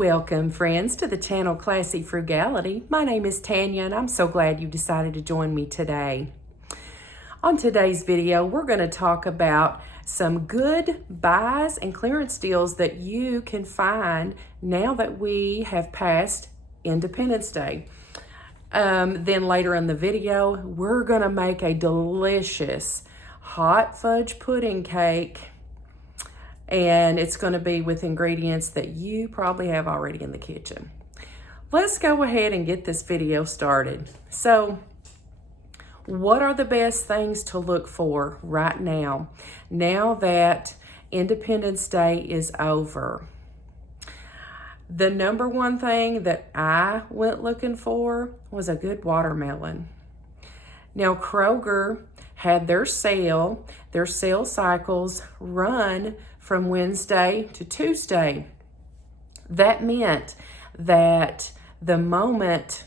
Welcome, friends, to the channel Classy Frugality. My name is Tanya, and I'm so glad you decided to join me today. On today's video, we're going to talk about some good buys and clearance deals that you can find now that we have passed Independence Day. Then later in the video, we're going to make a delicious hot fudge pudding cake. And it's going to be with ingredients that you probably have already in the kitchen. Let's go ahead and get this video started. So, what are the best things to look for right now that Independence Day is over? The number one thing that I went looking for was a good watermelon. Now, Kroger had their sale cycles run from Wednesday to Tuesday. That meant that the moment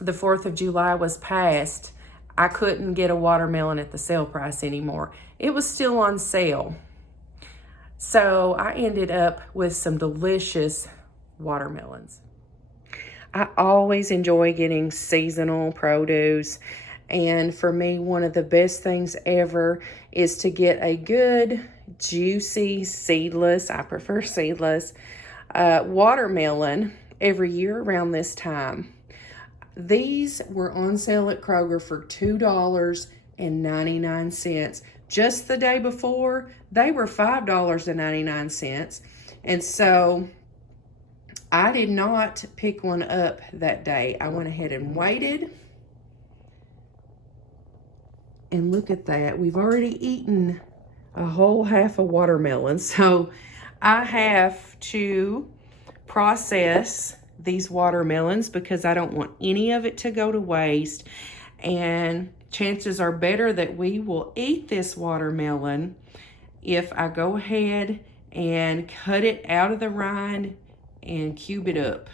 the 4th of July was passed, I couldn't get a watermelon at the sale price anymore. It was still on sale. So I ended up with some delicious watermelons. I always enjoy getting seasonal produce. And for me, one of the best things ever is to get a good, juicy, seedless, I prefer seedless, watermelon every year around this time. These were on sale at Kroger for $2.99. Just the day before, they were $5.99. And so I did not pick one up that day. I went ahead and waited. And look at that. We've already eaten a whole half a watermelon. So I have to process these watermelons because I don't want any of it to go to waste. And chances are better that we will eat this watermelon if I go ahead and cut it out of the rind and cube it up.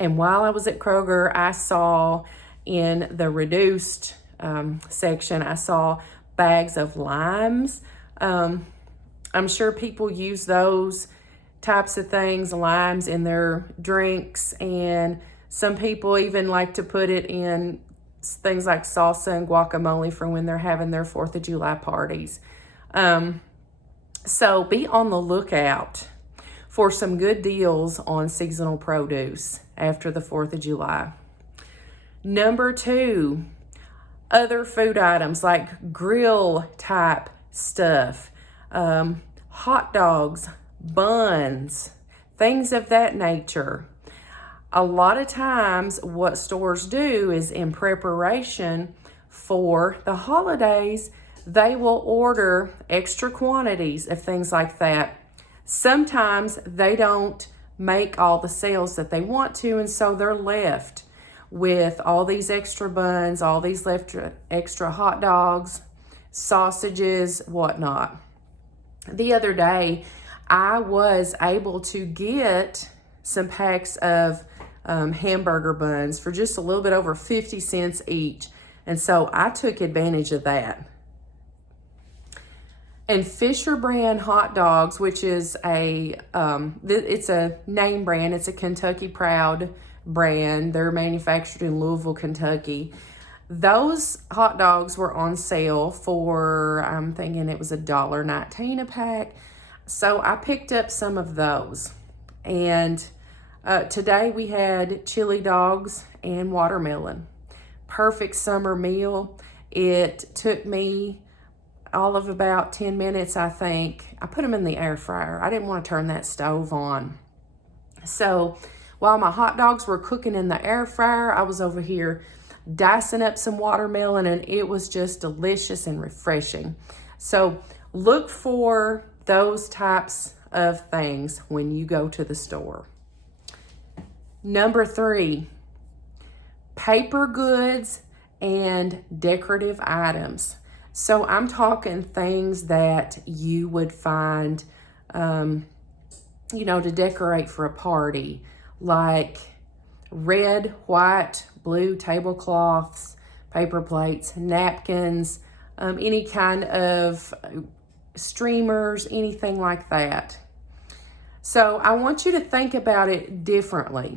And while I was at Kroger, I saw in the reduced section, I saw bags of limes. I'm sure people use those types of things, limes, in their drinks, and some people even like to put it in things like salsa and guacamole for when they're having their 4th of July parties. So be on the lookout for some good deals on seasonal produce after the 4th of July. Number 2, other food items like grill type stuff, hot dogs, buns, things of that nature. A lot of times what stores do is, in preparation for the holidays, they will order extra quantities of things like that. Sometimes they don't make all the sales that they want to, and so they're left with all these extra buns, all these extra hot dogs, sausages, whatnot. The other day, I was able to get some packs of hamburger buns for just a little bit over 50 cents each. And so I took advantage of that. And Fisher brand hot dogs, which is it's a name brand. It's a Kentucky Proud brand. They're manufactured in Louisville, Kentucky. Those hot dogs were on sale for, I'm thinking it was $1.19 a pack. So I picked up some of those. And today we had chili dogs and watermelon. Perfect summer meal. It took me all of about 10 minutes, I think. I put them in the air fryer. I didn't want to turn that stove on. So while my hot dogs were cooking in the air fryer, I was over here dicing up some watermelon, and it was just delicious and refreshing. So look for those types of things when you go to the store. Number 3, paper goods and decorative items. So I'm talking things that you would find, to decorate for a party, like red, white, blue tablecloths, paper plates, napkins, any kind of streamers, anything like that. So I want you to think about it differently.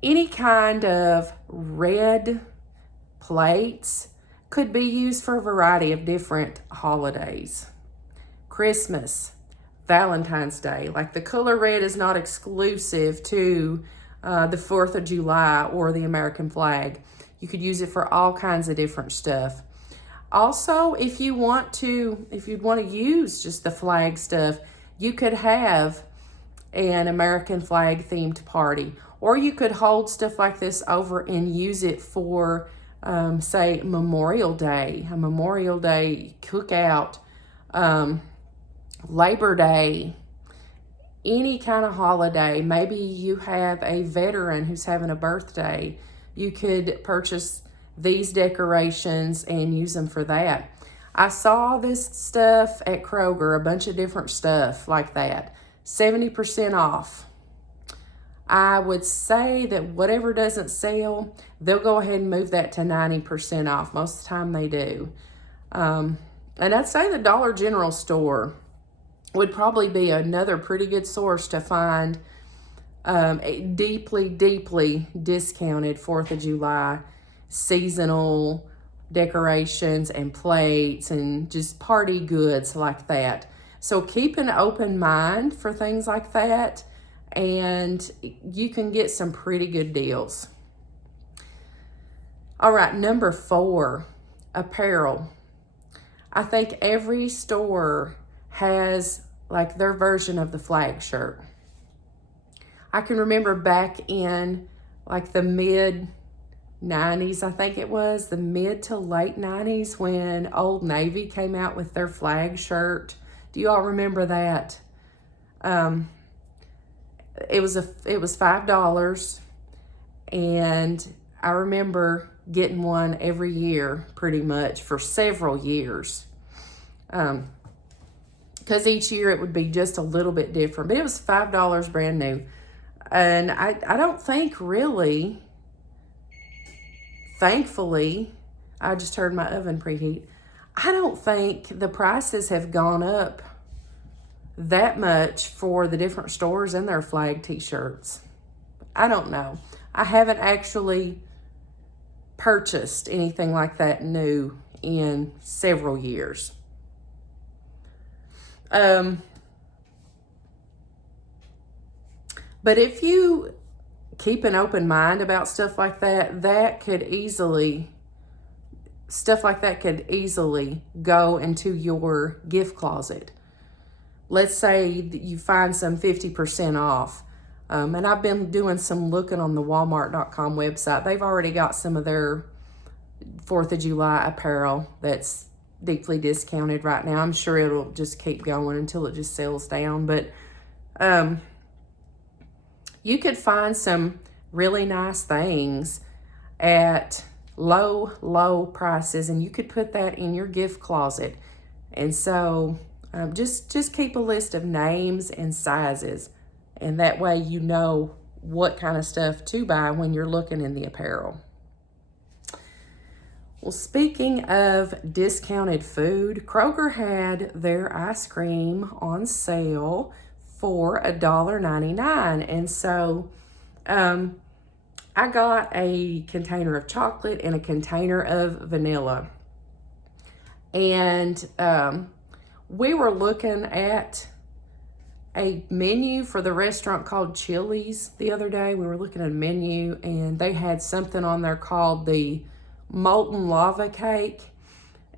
Any kind of red plates could be used for a variety of different holidays. Christmas, Valentine's Day. Like the color red is not exclusive to the 4th of July or the American flag. You could use it for all kinds of different stuff. Also, if you'd want to use just the flag stuff, you could have an American flag themed party, or you could hold stuff like this over and use it for, say, Memorial Day, a Memorial Day cookout, Labor Day, any kind of holiday. Maybe you have a veteran who's having a birthday. You could purchase these decorations and use them for that. I saw this stuff at Kroger, a bunch of different stuff like that, 70% off. I would say that whatever doesn't sell, they'll go ahead and move that to 90% off. Most of the time they do. And I'd say the Dollar General store would probably be another pretty good source to find a deeply, deeply discounted 4th of July seasonal decorations and plates and just party goods like that. So keep an open mind for things like that, and you can get some pretty good deals. All right, number 4, apparel. I think every store has like their version of the flag shirt. I can remember back in like the mid 90s, I think it was, the mid to late 90s, when Old Navy came out with their flag shirt. Do you all remember that? It was $5, and I remember getting one every year pretty much for several years. Because each year it would be just a little bit different, but it was $5 brand new. And I don't think really, thankfully, I just heard my oven preheat. I don't think the prices have gone up that much for the different stores and their flag t-shirts. I don't know. I haven't actually purchased anything like that new in several years. But if you keep an open mind about stuff like that, stuff like that could easily go into your gift closet. Let's say that you find some 50% off. And I've been doing some looking on the Walmart.com website. They've already got some of their 4th of July apparel that's deeply discounted right now. I'm sure it'll just keep going until it just sells down. But you could find some really nice things at low prices, and you could put that in your gift closet. And so just keep a list of names and sizes, and that way you know what kind of stuff to buy when you're looking in the apparel. Well, speaking of discounted food, Kroger had their ice cream on sale for $1.99. And so I got a container of chocolate and a container of vanilla. And we were looking at a menu for the restaurant called Chili's the other day. We were looking at a menu, and they had something on there called the molten lava cake.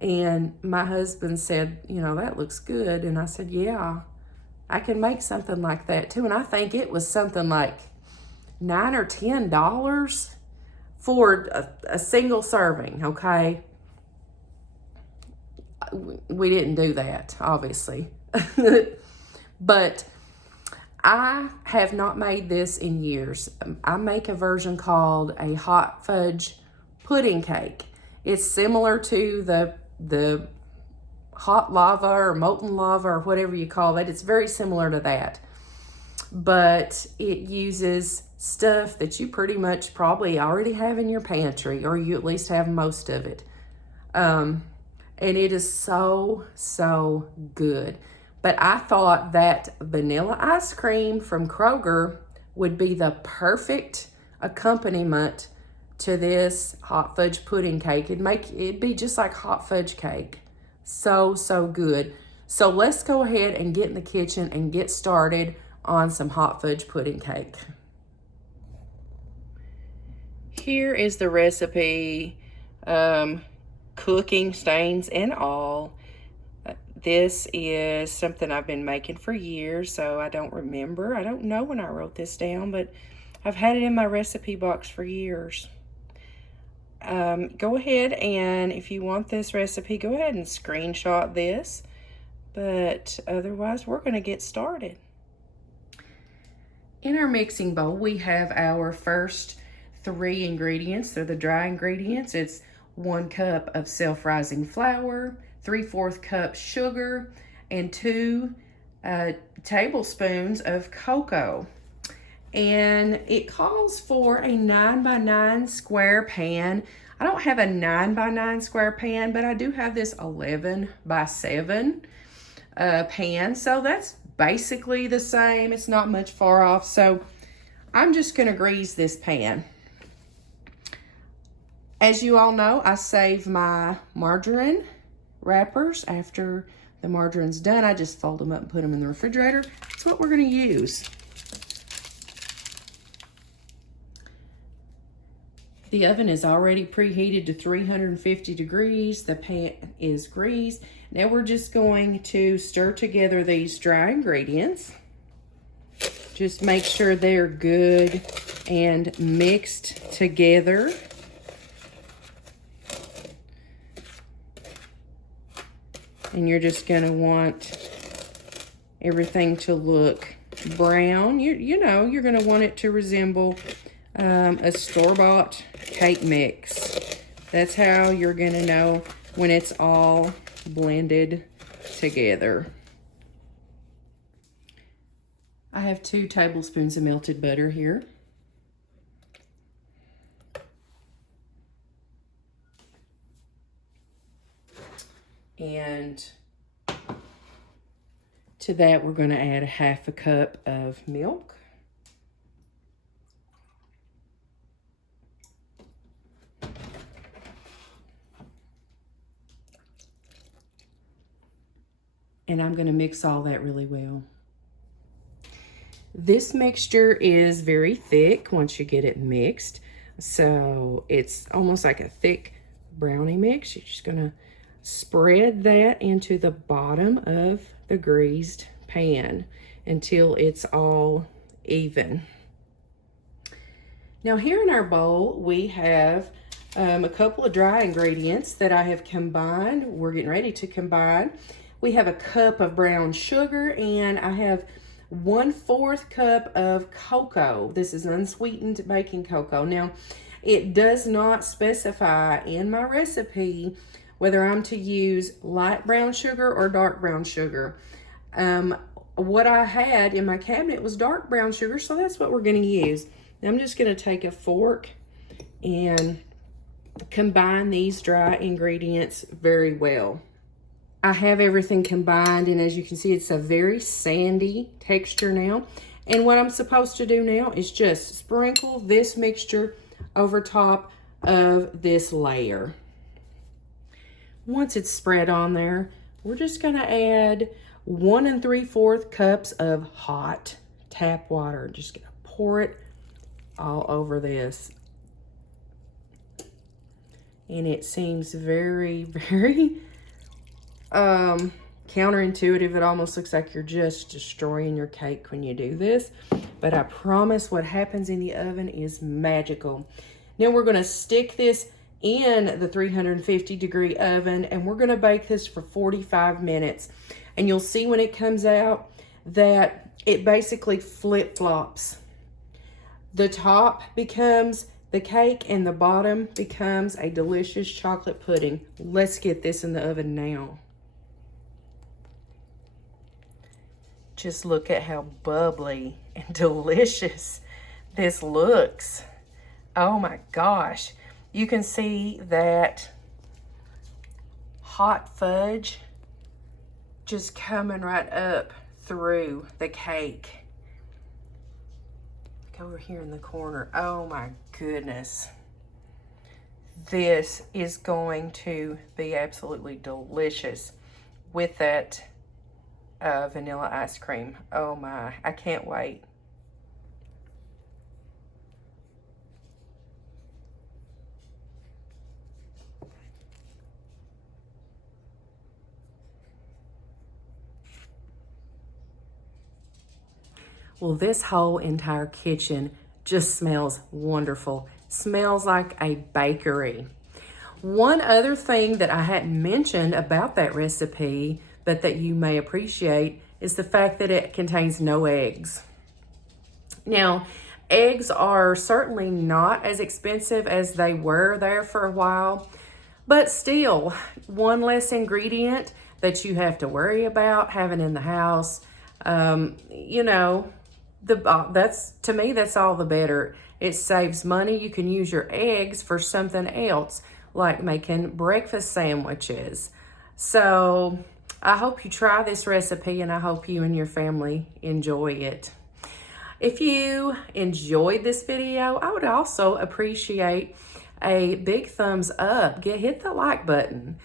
And my husband said, you know, that looks good. And I said, yeah, I can make something like that too. And I think it was something like $9 or $10 for a single serving, okay? We didn't do that, obviously. But I have not made this in years. I make a version called a Hot Fudge Pudding Cake. It's similar to the hot lava or molten lava or whatever you call it. It's very similar to that. But it uses stuff that you pretty much probably already have in your pantry, or you at least have most of it. And it is so good. but I thought that vanilla ice cream from Kroger would be the perfect accompaniment to this hot fudge pudding cake. It'd be just like hot fudge cake. So, so good. So let's go ahead and get in the kitchen and get started on some hot fudge pudding cake. Here is the recipe, cooking stains and all. This is something I've been making for years, so I don't remember. I don't know when I wrote this down, but I've had it in my recipe box for years. Go ahead and if you want this recipe, go ahead and screenshot this. But otherwise, we're going to get started. In our mixing bowl, we have our first 3 ingredients. They're the dry ingredients. It's 1 cup of self-rising flour, 3/4 cup sugar, and 2 tablespoons of cocoa. And it calls for a 9x9 square pan. I don't have a 9x9 square pan, but I do have this 11x7 pan. So that's basically the same. It's not much far off. So I'm just going to grease this pan. As you all know, I save my margarine wrappers after the margarine's done. I just fold them up and put them in the refrigerator. That's what we're going to use. The oven is already preheated to 350 degrees. The pan is greased. Now we're just going to stir together these dry ingredients. Just make sure they're good and mixed together. And you're just going to want everything to look brown. You know, you're going to want it to resemble a store-bought cake mix. That's how you're going to know when it's all blended together. I have 2 tablespoons of melted butter here. And to that, we're going to add a 1/2 cup of milk. And I'm going to mix all that really well. This mixture is very thick once you get it mixed. So it's almost like a thick brownie mix. You're just going to spread that into the bottom of the greased pan until it's all even. Now here in our bowl, we have a couple of dry ingredients that I have combined. We're getting ready to combine. We have a cup of brown sugar, and I have 1/4 cup of cocoa. This is unsweetened baking cocoa. Now, it does not specify in my recipe whether I'm to use light brown sugar or dark brown sugar. What I had in my cabinet was dark brown sugar, so that's what we're going to use. Now, I'm just going to take a fork and combine these dry ingredients very well. I have everything combined, and as you can see, it's a very sandy texture now. And what I'm supposed to do now is just sprinkle this mixture over top of this layer. Once it's spread on there, we're just going to add 1 3/4 cups of hot tap water. Just going to pour it all over this. And it seems very, very counterintuitive. It almost looks like you're just destroying your cake when you do this, but I promise what happens in the oven is magical. Now we're going to stick this in the 350 degree oven, and we're going to bake this for 45 minutes. And you'll see when it comes out that it basically flip-flops. The top becomes the cake and the bottom becomes a delicious chocolate pudding. Let's get this in the oven now. Just look at how bubbly and delicious this looks. Oh my gosh. You can see that hot fudge just coming right up through the cake. Look over here in the corner. Oh my goodness. This is going to be absolutely delicious with that vanilla ice cream. Oh my, I can't wait. Well, this whole entire kitchen just smells wonderful. Smells like a bakery. One other thing that I hadn't mentioned about that recipe, but that you may appreciate, is the fact that it contains no eggs. Now, eggs are certainly not as expensive as they were there for a while, but still, one less ingredient that you have to worry about having in the house. You know, that's, to me, that's all the better. It saves money. You can use your eggs for something else, like making breakfast sandwiches. So I hope you try this recipe, and I hope you and your family enjoy it. If you enjoyed this video, I would also appreciate a big thumbs up. Hit the like button.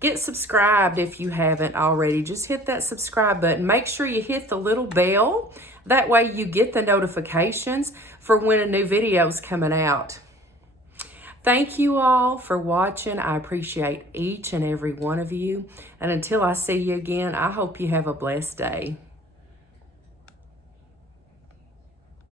Get subscribed if you haven't already. Just hit that subscribe button. Make sure you hit the little bell. That way you get the notifications for when a new video is coming out. Thank you all for watching. I appreciate each and every one of you. And until I see you again, I hope you have a blessed day.